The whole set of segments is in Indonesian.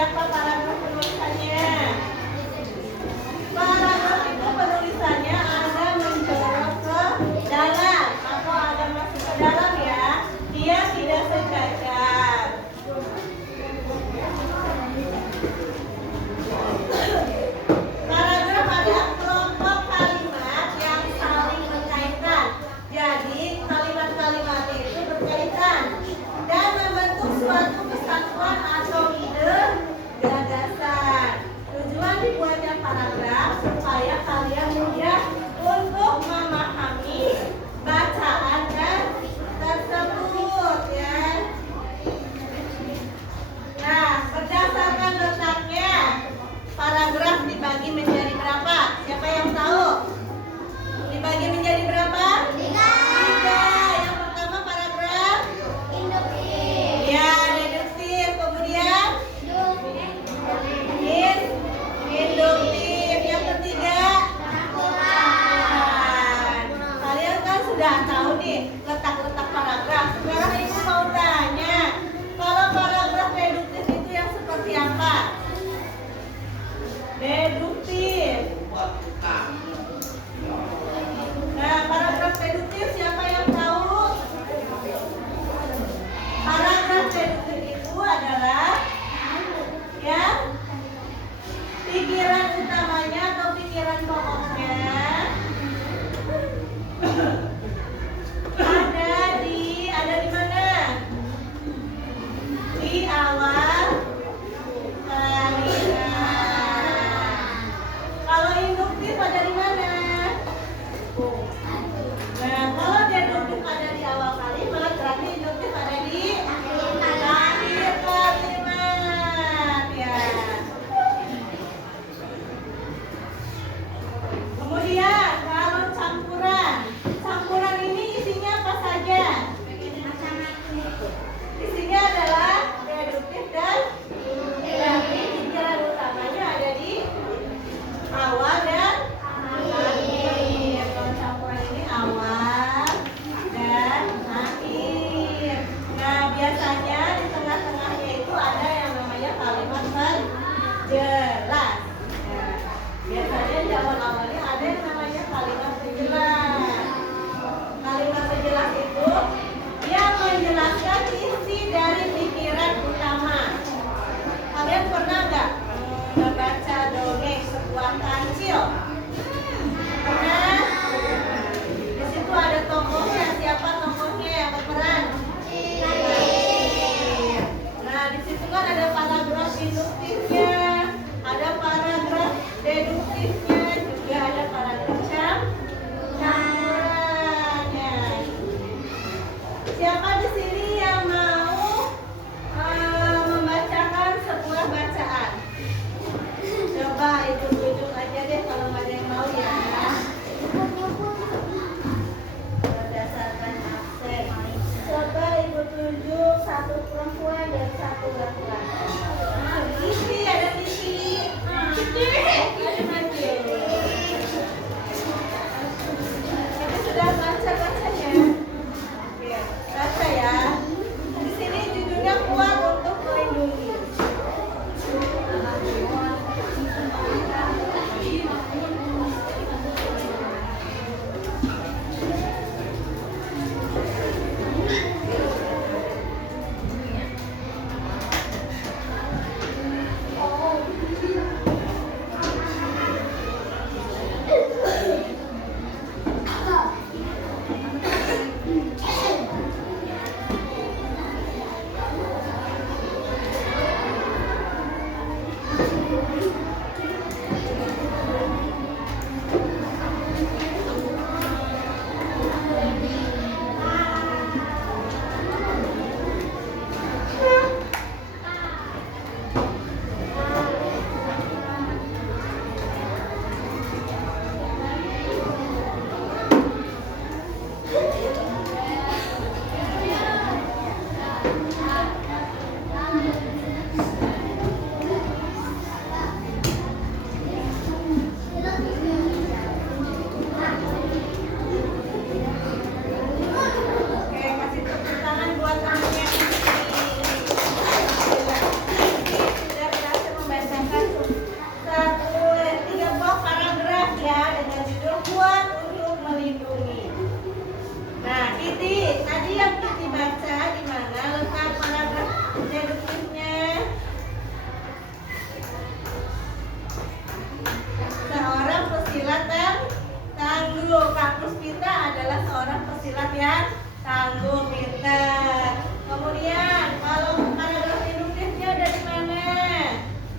apa paragraf penulisannya? Paragraf itu penulisannya ada menjorok ke dalam atau ada masuk ke dalam ya. Dia tidak sejajar. Paragraf ada kelompok kalimat yang saling berkaitan. Jadi kalimat-kalimat itu berkaitan dan membentuk suatu kesatuan atau ide gagasan. Tujuan dibuatnya paragraf supaya kalian mudah untuk memahami bacaan dan tersebut ya. Nah, berdasarkan letaknya paragraf dibagi menjadi berapa? Siapa yang tahu? Dibagi menjadi berapa? Tiga. Yang pertama paragraf induktif. Ya, deduktif. Kemudian induktif. Yang ketiga rangkuman. Kalian kan sudah tahu nih letak-letak paragraf. Sekarang ibu mau tanya, kalau paragraf deduktif itu yang seperti apa? Deduktif. Nah, paragraf deduktif siapa yang tahu? Paragraf deduktif itu adalah ya pikiran utamanya atau pikiran pokoknya ada di mana? Di awal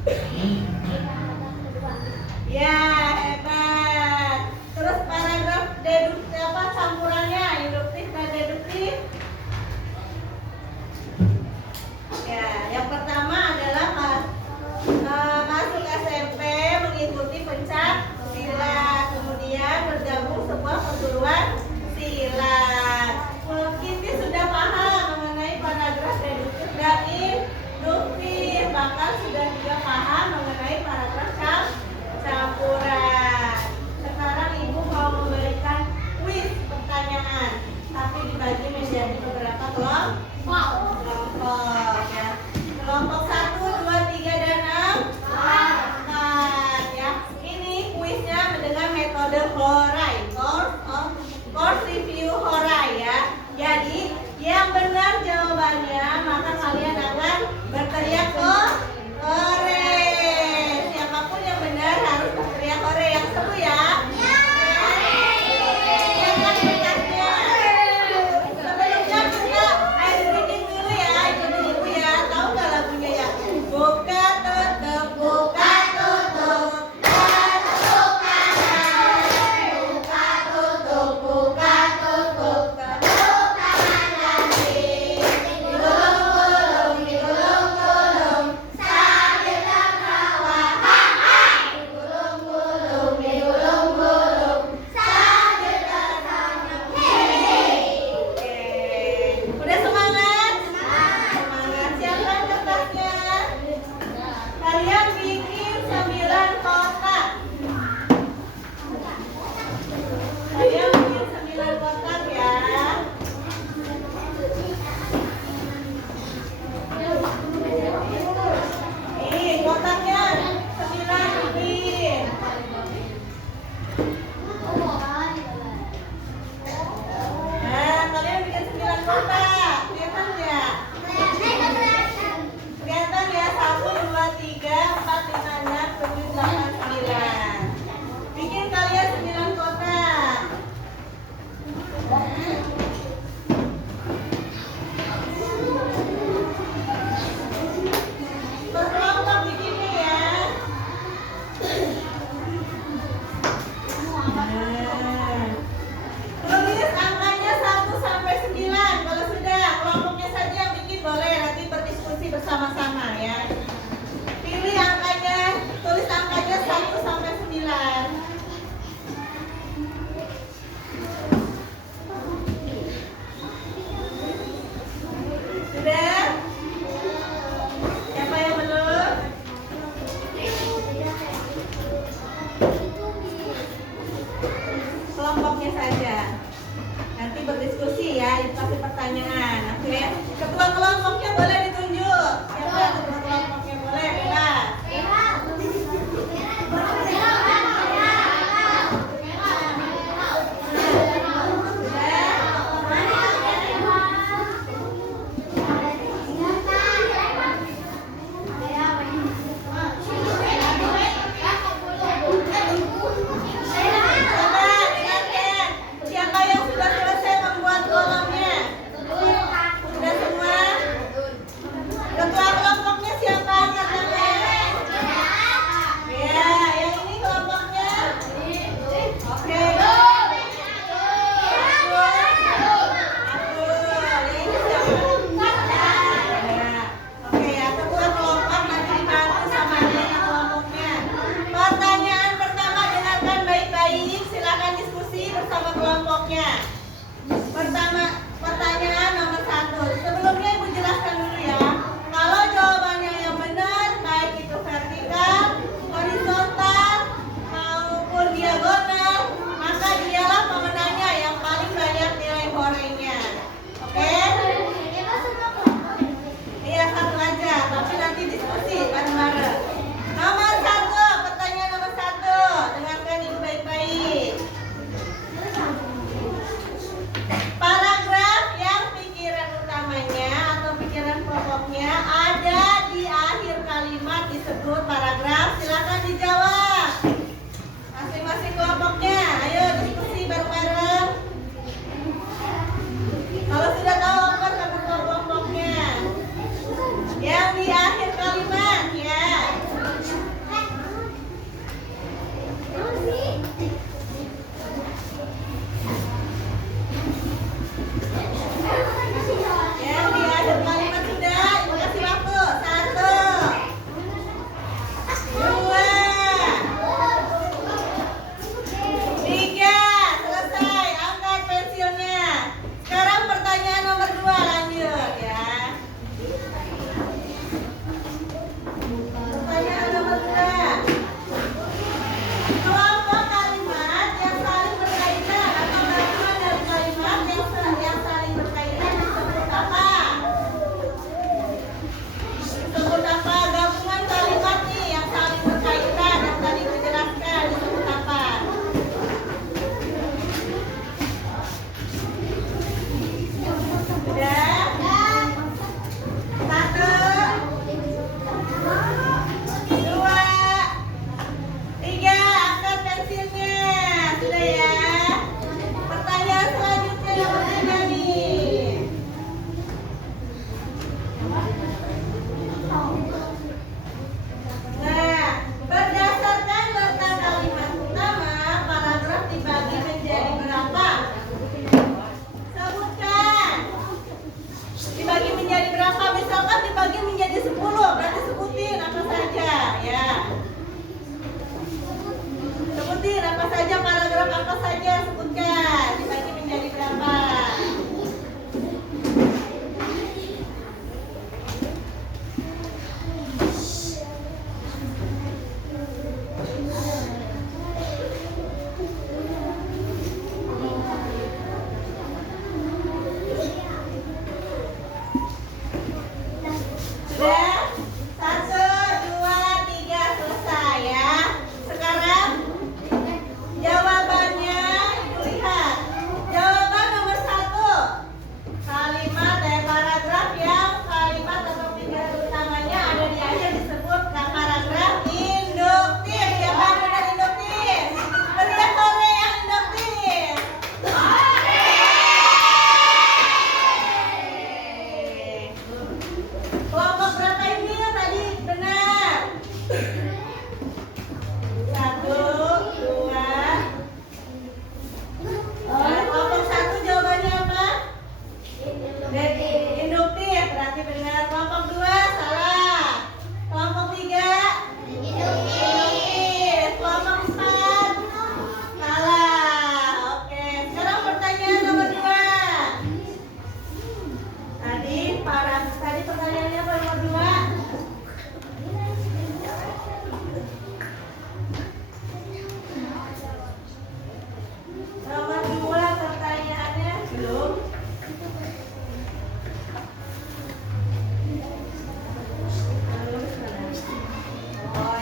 Ya, hebat. Terus paragraf deduktif apa campurannya? Induktif dan deduktif. Ya, yang pertama adalah masuk SMP mengikuti pencak silat, kemudian bergabung sebuah perguruan silat. Kita sudah paham mengenai paragraf deduktif dan induktif, bahkan sudah juga paham mengenai paragraf campuran. Sekarang ibu mau memberikan kuis pertanyaan, tapi dibagi menjadi beberapa kelompok ya. Kelompok 1, 2, 3, dan 4 ya. Ini kuisnya dengan metode Horai, course review Horai ya. Jadi yang benar jawabannya maka kalian akan berteriak hore.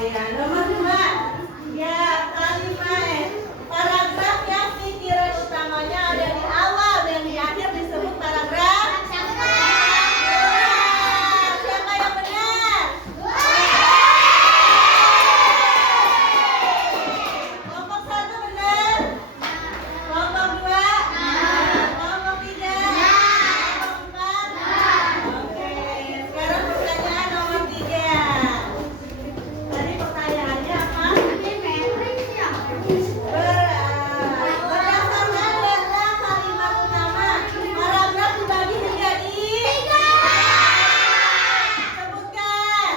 Ya, nomor 2. Ya, kalimat paragraf yang pikiran utamanya ada di awal dan di akhir disebut paragraf. Siapa yang benar? Kelompok 1 benar. Kelompok 2. Kelompok 3. Kelompok 4. Oke, sekarang pertanyaan nomor 3. Tadi pertanyaannya apa? Berdasarkan data kalimat utama, paragraf dibagi menjadi sebutkan.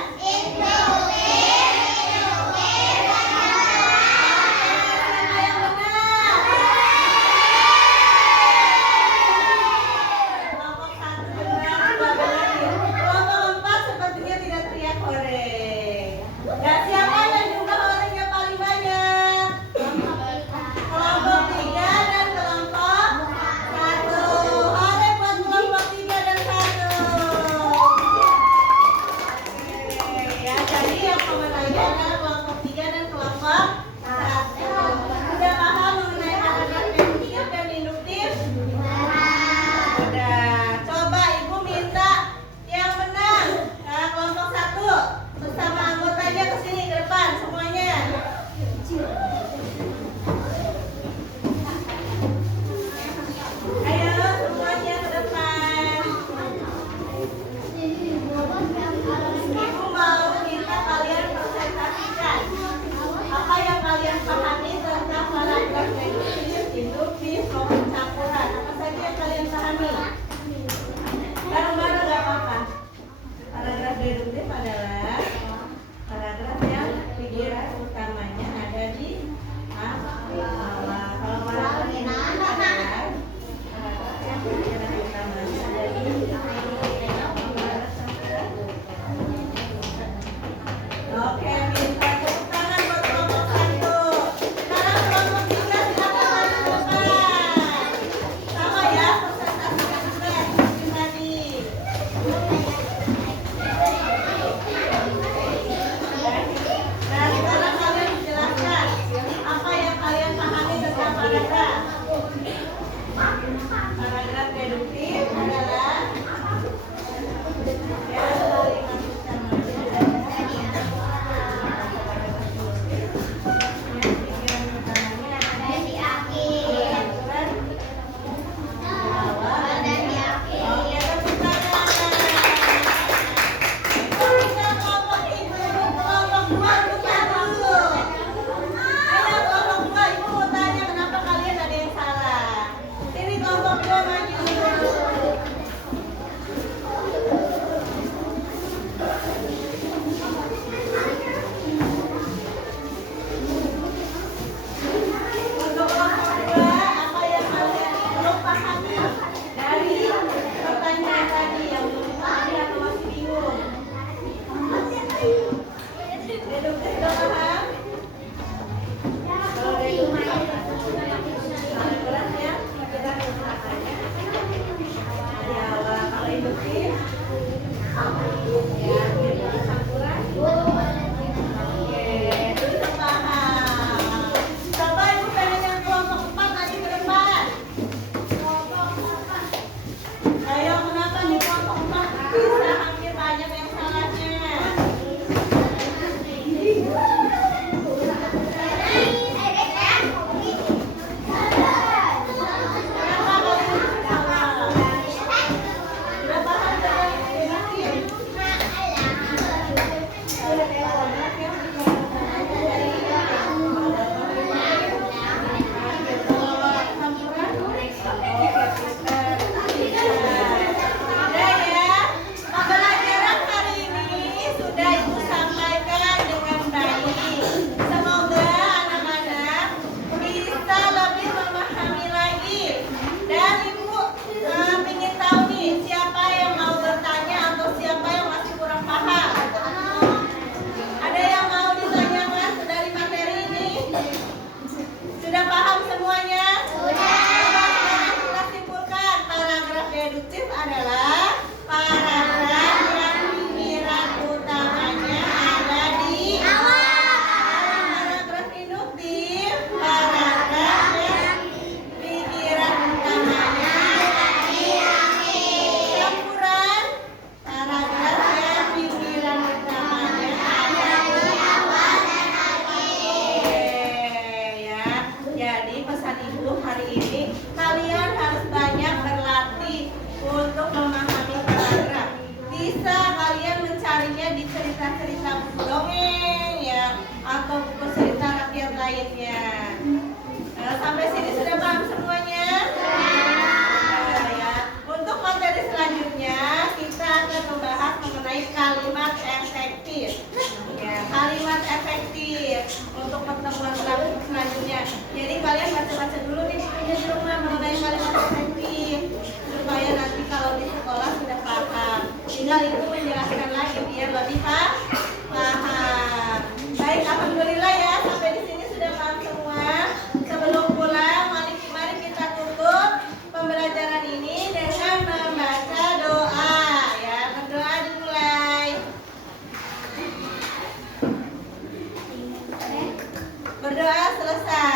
Siapa yang benar? Kelompok 1 benar, 2 benar. Kelompok 4 sepertinya tidak teriak hore. Dan siapa yang juga horenya paling banyak? Kelompok 3 dan kelompok 1. Hore buat kelompok 3 dan 1. Oke, ya, jadi yang pemenangnya adalah kelompok 3 dan kelompok 1. Sudah paham mengenai paragraf deduktif dan induktif? Udah. Coba ibu minta yang menang. Nah, kelompok 1 bersama anggotanya ke sini ke depan semuanya. Ayo semuanya ke depan. Ibu mau minta kalian presentasikan apa yang kalian pahami tentang paragraf deduktif, induktif, maupun campuran. Apa saja yang kalian pahami? Bareng-bareng gak apa-apa. Paragraf deduktif adalah paragraf yang pikiran utamanya ada di awal. Kalau paragraf induktif adalah paragraf yang pikiran utamanya ada di Oke, minta tepuk tangan buat kelompok 1. Sekarang kelompok 3 silakan maju ke depan. Sama ya, presentasikan juga seperti tadi. Nah, sekarang kalian menjelaskan apa yang kalian pahami tentang paragraf. Paragraf deduktif adalah ya, kalimat utamanya pikiran utamanya ada di akhir. Awal dan di akhir. Oke, tepuk tangan. Kita kelompok ibu, kelompok 2 bukan dulu. Ayo kelompok 2, ibu mau tanya kenapa kalian ada yang salah. Sini kelompok 2 maju. Untuk kelompok 2, apa yang kalian belum pahami dari pertanyaan tadi yang belum pahami atau masih bingung? Deduktif udah paham? Kalau deduktif paragraf ya, kita utamanya di awal. Kalau induktif ya, itu campuran. Oke, sudah paham. Coba ibu pengen yang kelompok 4 tadi ke depan. Ayo, kenapa di kelompok 4 bisa hampir banyak yang salahnya? untuk pertemuan selanjutnya. Jadi kalian baca-baca dulu nih di rumah mengenai kalimat positif supaya nanti kalau di sekolah sudah paham. Tinggal itu menjelaskan lagi biar lebih paham. Baik, alhamdulillah ya, sampai di sini sudah paham semua. Sebelum pulang, mari kita tutup pembelajaran ini dengan membaca doa ya. Berdoa dimulai. Berdoa selesai.